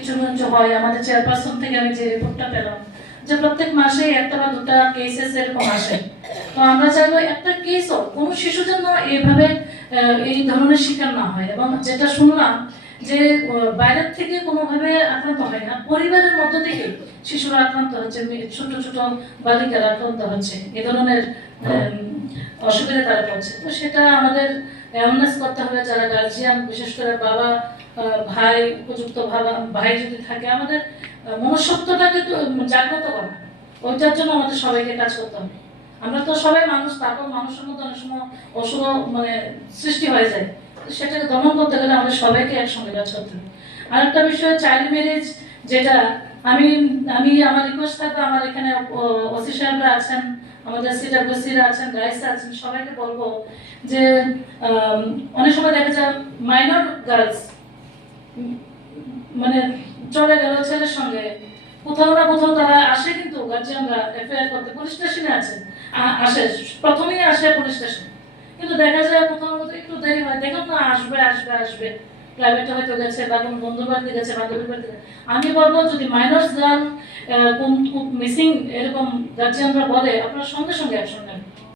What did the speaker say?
কিছু কিছু হয়। আমাদের চেয়ারপারসন থেকে আমি যে রিপোর্টটা পেলাম, যে প্রত্যেক মাসে একটা বা দুটা কেসেস এরকম আসে। তো আমরা চাইব একটা কেসও কোনো শিশু যেন এইভাবে এই ধরনের শিকার না হয়। এবং যেটা শুনলাম যে বাইরের থেকে কোনোভাবে আক্রান্ত হয় না। পরিবারের মধ্য থেকে শিশুরা আক্রান্ত হচ্ছে ছোট ছোট বালিকারা আক্রান্ত হচ্ছে। এ ধরনের অসুবিধা তারা পড়ছে। তো সেটা আমাদের অ্যাওয়ারনেস করতে হবে যারা গার্জিয়ান বিশেষ করে বাবা ভাই উপযুক্ত ভাবা ভাই যদি থাকে আমাদের মনুষ্যত্বটাকে তো জাগ্রত করা। ওইটার জন্য আমাদের সবাইকে কাজ করতে হবে। আমরা তো সবাই মানুষ তারপর মানুষের মধ্যে অনেক সময় অসুর মানে সৃষ্টি হয়ে যায়। সেটাকে দমন করতে গেলে আমাদের সবাইকে একসঙ্গে কাজ করতে হবে। আরেকটা বিষয় চাইল্ড ম্যারেজ যেটা, আমি আমি আমার রিকোয়েস্ট থাকবে, আমার এখানে ওসি সাহেবরা আছেন, আমাদের সিডাব্লিউসিরা আছেন গাইস আছেন, সবাইকে বলব যে অনেক সময় দেখা যায় মাইনর গার্লস মানে চলে গেল ছেলের সঙ্গে, কোথাও না কোথাও তারা আসে কিন্তু গার্জিয়ানরা এফআইআর করতে পুলিশ স্টেশনে আছে আসে, প্রথমেই আসে পুলিশ স্টেশন কিন্তু দেখা যায় কোথাও কোথাও একটু দেরি হয় দেখুন না আসবে আসবে আসবে ক্লাইমেটটা হয়তো গেছে, বা কোনো বন্ধু বাড়িতে গেছে বান্ধবীর গেছে। আমি বলব, যদি মাইনাস কোন মিসিং এরকম গার্জিয়ানরা বলে, আপনার সঙ্গে সঙ্গে অ্যাকশন নেন